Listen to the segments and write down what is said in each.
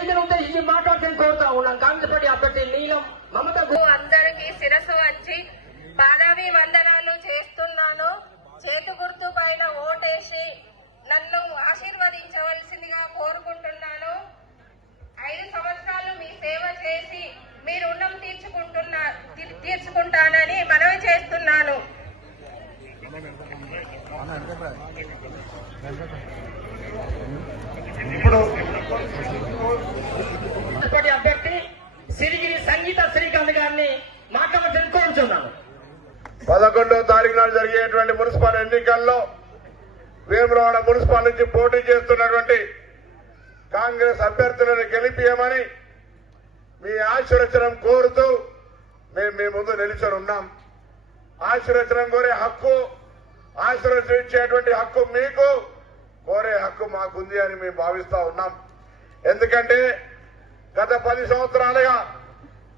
కోరుతున్నాం కాంగ్రెస్ పార్టీ అభ్యర్థి నీలం మమత గు- అందరికీ శిరస్సు వంచి పాదావి వందనాలు చేస్తున్నాను. చేతు గుర్తు పైన ఓటేసి నన్ను ఆశీర్వదించవలసిందిగా కోరుకుంటున్నాను. ఐదు సంవత్సరాలు మీ సేవ చేసి మీ రుణం తీర్చుకుంటున్నా తీర్చుకుంటానని మనవి చేస్తున్నాను. ఇప్పుడు ఇప్పటి అభ్యర్థి సిరిగిరి సంగీత శ్రీకాంత్ గారిని మాట్లాడాలని కోరుచున్నాను పదకొండో తారీఖు నాడు జరిగేటువంటి మున్సిపల్ ఎన్నికల్లో వేములవాడ మున్సిపల్ నుంచి పోటీ చేస్తున్నటువంటి కాంగ్రెస్ అభ్యర్థులను గెలిపియమని మీ ఆశీర్వచనం కోరుతూ మేము మీ ముందు నిలిచొని ఉన్నాం. ఆశీర్వచనం కోరే హక్కు ఆశీర్వచనం ఇచ్చేటువంటి హక్కు మీకు కోరే హక్కు మాకుంది అని మేము భావిస్తా ఉన్నాం. ఎందుకంటే గత పది సంవత్సరాలుగా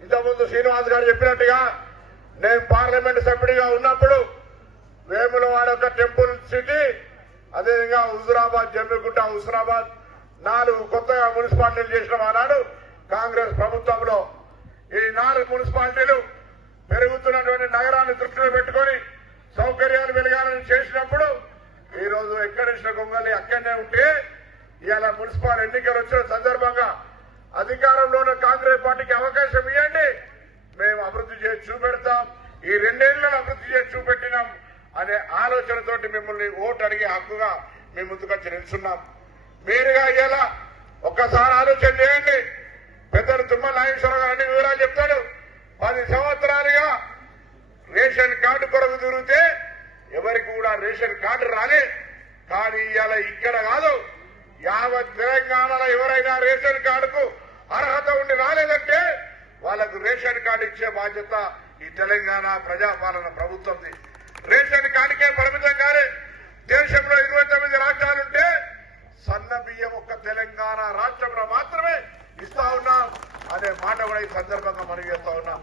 ఇంతకుముందు శ్రీనివాస్ గారు చెప్పినట్టుగా నేను పార్లమెంట్ సభ్యుడిగా ఉన్నప్పుడు వేములవాడ ఒక టెంపుల్ సిటీ అదేవిధంగా హుజురాబాద్ జమ్మిగుట్ట హుజురాబాద్ నాలుగు కొత్తగా మున్సిపాలిటీలు చేసిన ఆనాడు కాంగ్రెస్ ప్రభుత్వంలో ఈ నాలుగు మున్సిపాలిటీలు పెరుగుతున్నటువంటి నగరాన్ని దృష్టిలో పెట్టుకొని సౌకర్యాలు వెలగాలని చేసినప్పుడు ఈరోజు రోజు ఎక్కడిసిన అక్కడనే ఉంటే ఇవాళ మున్సిపల్ ఎన్నికలు వచ్చిన సందర్భంగా అధికారంలో ఉన్న కాంగ్రెస్ పార్టీకి అవకాశం ఇవ్వండి. మేము అభివృద్ధి చేసి చూపెడతాం. ఈ రెండేళ్ళలో అభివృద్ధి చేసి చూపెట్టినాం అనే ఆలోచనతోటి మిమ్మల్ని ఓటు అడిగే హక్కుగా మేము ముందుకొచ్చి నిల్చున్నాం. మీరుగా ఇలా ఒక్కసారి ఆలోచన చేయండి. పెద్దలు తుమ్మల నాగేశ్వర గారు అన్ని వివరాలు చెప్తాడు. పది సంవత్సరాలుగా రేషన్ కార్డు కొరకు తిరిగితే ఎవరికి కూడా రేషన్ కార్డు రాలే. కానీ ఇలా ఇక్కడ కాదు. యావత్ తెలంగాణలో ఎవరైనా రేషన్ కార్డుకు అర్హత ఉండి రాలేదంటే వాళ్ళకు రేషన్ కార్డు ఇచ్చే బాధ్యత ఈ తెలంగాణ ప్రజాపాలన ప్రభుత్వంది. రేషన్ కార్డుకే పరిమితం కానీ దేశంలో ఇరవై తొమ్మిది రాష్ట్రాలుంటే సన్న బియ్యం ఒక్క తెలంగాణ రాష్ట్రంలో మాత్రమే ఇస్తా ఉన్నాం అనే మాట కూడా ఈ సందర్భంగా మనం చేస్తా ఉన్నాం.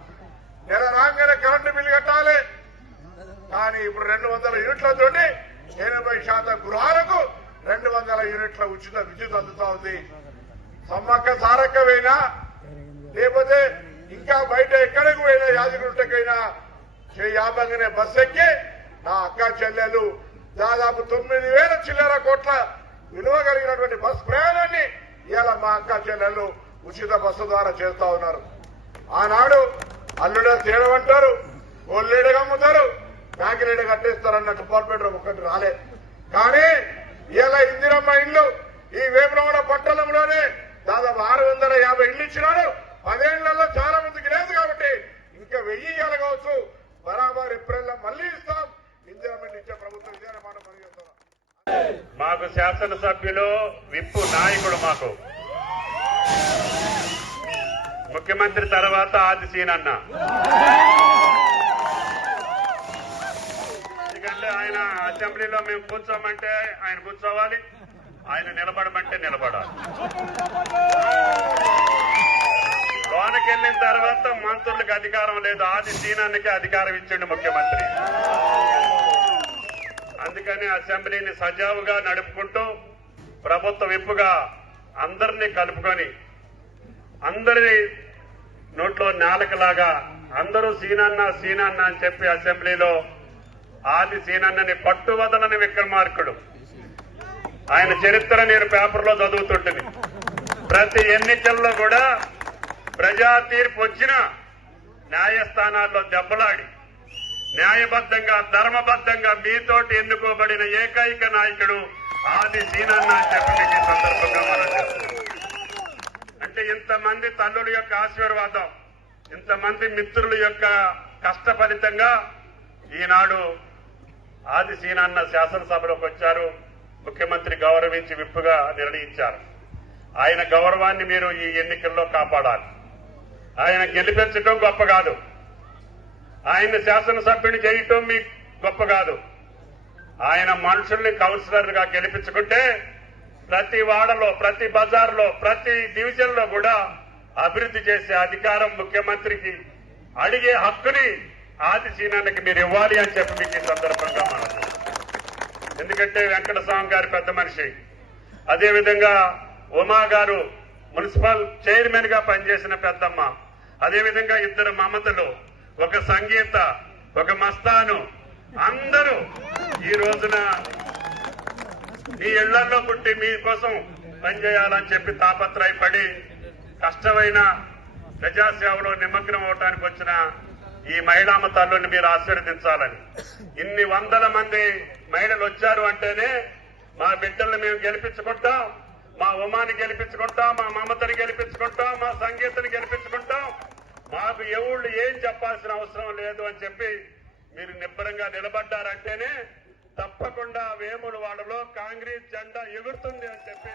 నెల రాగానే కరెంటు బిల్లు కట్టాలి. కానీ ఇప్పుడు రెండు వందల యూనిట్లతోటి ఎనభై శాతం గృహాలకు రెండు వందల యూనిట్ల ఉచిత విద్యుత్ అందుతా ఉంది. సమ్మక్క సారక్క పోయినా లేకపోతే ఇంకా బయట ఎక్కడికి పోయినా యాదగిరిగుట్టకైనా యాభంగానే బస్ ఎక్కి నా అక్క చెల్లెలు దాదాపు తొమ్మిది వేల చిల్లర కోట్ల విలువ కలిగినటువంటి బస్ ప్రయాణాన్ని ఇవాళ మా అక్క చెల్లెలు ఉచిత బస్సు ద్వారా చేస్తా ఉన్నారు. ఆనాడు అల్లుడ తేడమంటారు ఒళ్ళేడగా అమ్ముతారు కాకిరేడ కట్టేస్తారు డిపార్ట్మెంట్ ఒక్కటి రాలే. కానీ ఇలా ఇందిరమ్మ ఇల్లు ఈ వేమనగూడ పట్టణంలోనే దాదాపు ఆరు వందల యాభై ఇల్లు ఇచ్చినాడు పదేళ్ళలో చాలా మందికి లేదు కాబట్టి ఇంకా వెయ్యి ఇయ్యాలి కావచ్చు. బరాబర్ ఏప్రిల్లో మళ్ళీ ఇస్తాం. ఇందిరమ్మ ఇచ్చే ప్రభుత్వం ఇదే మాట పనిచేస్తాం మాకు శాసనసభ్యులు విప్పు నాయకుడు మాకు. ముఖ్యమంత్రి తర్వాత ఆది సీనన్న ఎందుకంటే ఆయన అసెంబ్లీలో మేము కూర్చోమంటే ఆయన కూర్చోవాలి. ఆయన నిలబడమంటే నిలబడాలి. లోనకి వెళ్ళిన తర్వాత మంత్రులకు అధికారం లేదు. ఆది దీనానికి అధికారం ఇచ్చిండు ముఖ్యమంత్రి. అందుకని అసెంబ్లీని సజావుగా నడుపుకుంటూ ప్రభుత్వ విప్పుగా అందరినీ కలుపుకొని అందరి నోట్లో నాలుకలాగా అందరూ సీనన్నా సీనన్న అని చెప్పి అసెంబ్లీలో ఆదిశీనన్నని పట్టువదలని విక్రమార్కుడు. ఆయన చరిత్ర నేను పేపర్లో చదువుతుంటుంది ప్రతి ఎన్నికల్లో కూడా ప్రజా తీర్పు వచ్చిన న్యాయస్థానాల్లో దెబ్బలాడి న్యాయబద్ధంగా ధర్మబద్ధంగా మీతోటి ఎన్నుకోబడిన ఏకైక నాయకుడు ఆది సీనన్న చెప్పి సందర్భంగా మనం అంటే ఇంతమంది తల్లుల యొక్క ఆశీర్వాదం ఇంతమంది మిత్రుల యొక్క కష్ట ఫలితంగా ఈనాడు ఆదిశీనాన్న శాసనసభలోకి వచ్చారు. ముఖ్యమంత్రి గౌరవించి విప్పుగా నిర్ణయించారు. ఆయన గౌరవాన్ని మీరు ఈ ఎన్నికల్లో కాపాడాలి. ఆయన గెలిపించడం గొప్ప కాదు. ఆయన శాసనసభ్యుని చేయటం మీ గొప్ప కాదు. ఆయన మనుషుల్ని కౌన్సిలర్గా గెలిపించుకుంటే ప్రతి వాడలో ప్రతి బజార్లో ప్రతి డివిజన్లో కూడా అభివృద్ధి చేసే అధికారం ముఖ్యమంత్రికి అడిగే హక్కుని ఆది సీనానికి మీరు ఇవ్వాలి అని చెప్పి మీకు ఈ సందర్భంగా మనం ఎందుకంటే వెంకటస్వామి గారు పెద్ద మనిషి. అదేవిధంగా ఉమా గారు మున్సిపల్ చైర్మన్గా పనిచేసిన పెద్దమ్మ. అదేవిధంగా ఇద్దరు మమతలు ఒక సంగీత ఒక మస్తాను. అందరూ ఈ రోజున మీ ఇళ్ళలో పుట్టి మీకోసం పనిచేయాలని చెప్పి తాపత్రయపడి కష్టమైన ప్రజాసేవలో నిమగ్నం అవడానికి వచ్చిన ఈ మహిళా మతాల్లోని మీరు ఆశీర్వదించాలని. ఇన్ని వందల మంది మహిళలు వచ్చారు అంటేనే మా బిడ్డల్ని మేము గెలిపించుకుంటాం మా ఉమాని గెలిపించుకుంటాం మా మమతని గెలిపించుకుంటాం మా సంగీతని గెలిపించుకుంటాం. మాకు ఎవళ్ళు ఏం చెప్పాల్సిన అవసరం లేదు అని చెప్పి మీరు నిబ్బరంగా నిలబడ్డారంటేనే తప్పకుండా వేముడు వాళ్ళలో కాంగ్రెస్ జెండా ఎగురుతుంది అని చెప్పి